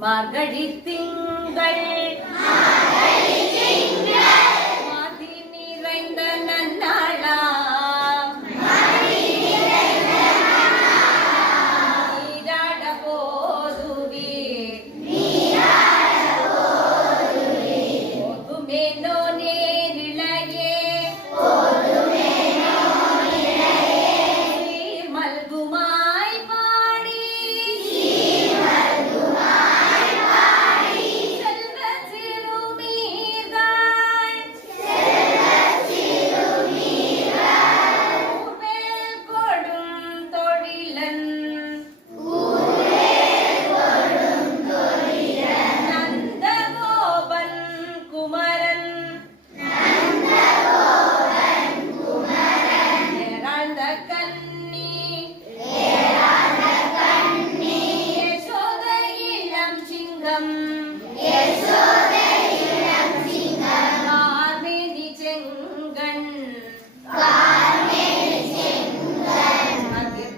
மார்கழி திங்கள் மாதி நிறைந்த நன்னாளாம் நீராட போதுவீர் போதுமேனோ நேரிழையே மல்குமாய் பாடி செல்வ சிறுமீர்காய் ஊர்வேல் கொடும் தொழிலன் நந்தகோபன் குமரன் ஏறாழ்ந்த கண்ணி யசோத இளம் சிங்கம் கார்மேனி செங்கண்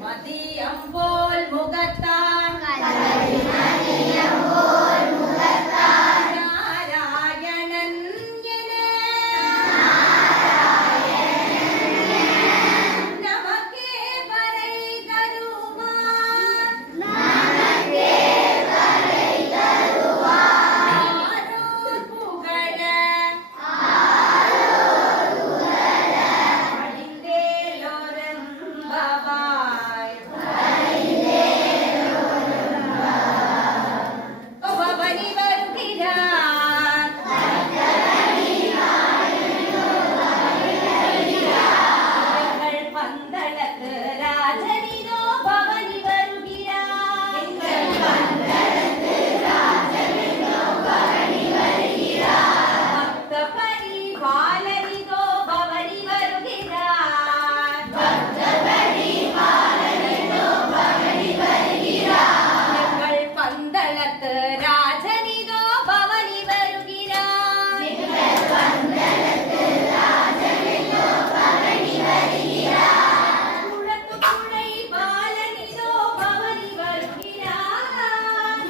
மதியம் போல் முகத்தான் நாராயணன் என நமக்கே வரை தருவார் ஆரோர் புகழ அழிந்தேலோரெம்பவாய் பவனி வருகிறார் எங்கள் பந்தளத்து ராஜனிதோ பவனி வருகிறார் பக்த பரிபாலனிதோ பவனி வருகிறார் எங்கள் பந்தளத்து ராஜனிதோ பவனி வருகிறார் குளத்து குழை பாலனிதோ பவனி வருகிறார்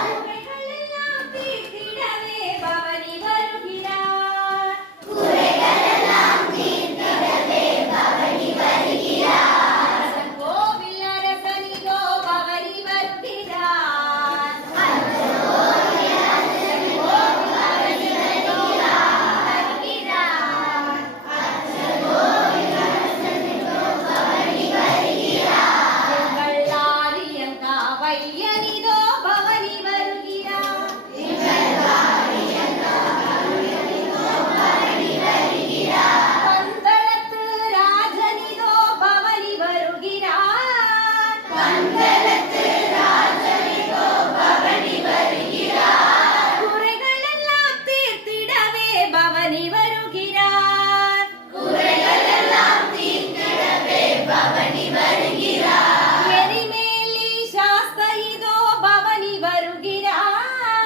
குறைகளெல்லாம் தீர்த்திடவே பவனி வருகிறார் அரசன் கோவில் அரசனிதோ பவனி வருகிறார் எங்கள் ஆரியங்காவையனிதோ பவனி வருகிறார் பந்தளத்து ராஜனிதோ பவனி வருகிறார் குறைகளெல்லாம் தீர்த்திடவே பவனி வருகிறார் எரிமேலி சாஸ்திரிதோ பவனி வருகிறார்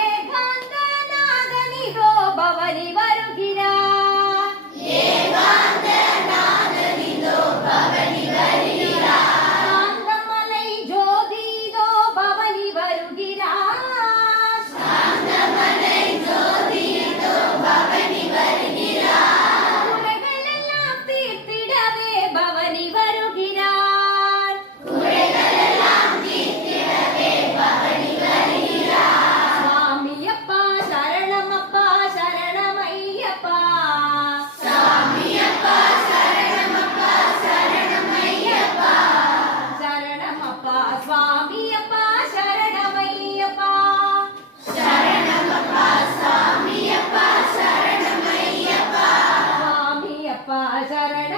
ஏகாந்தநாதனிதோ பவனி வருகிறார் சாந்தமலை ஜோதிதோ பவனி வருகிறார் குறைகளெல்லாம் தீர்த்திடவே பவனி வருகிறார் சாமியப்பா சரணமப்பா சரணமையப்பா சரணமப்பா சுவாமியப்பா சரணமையப்பா சுவாமியப்பா சரண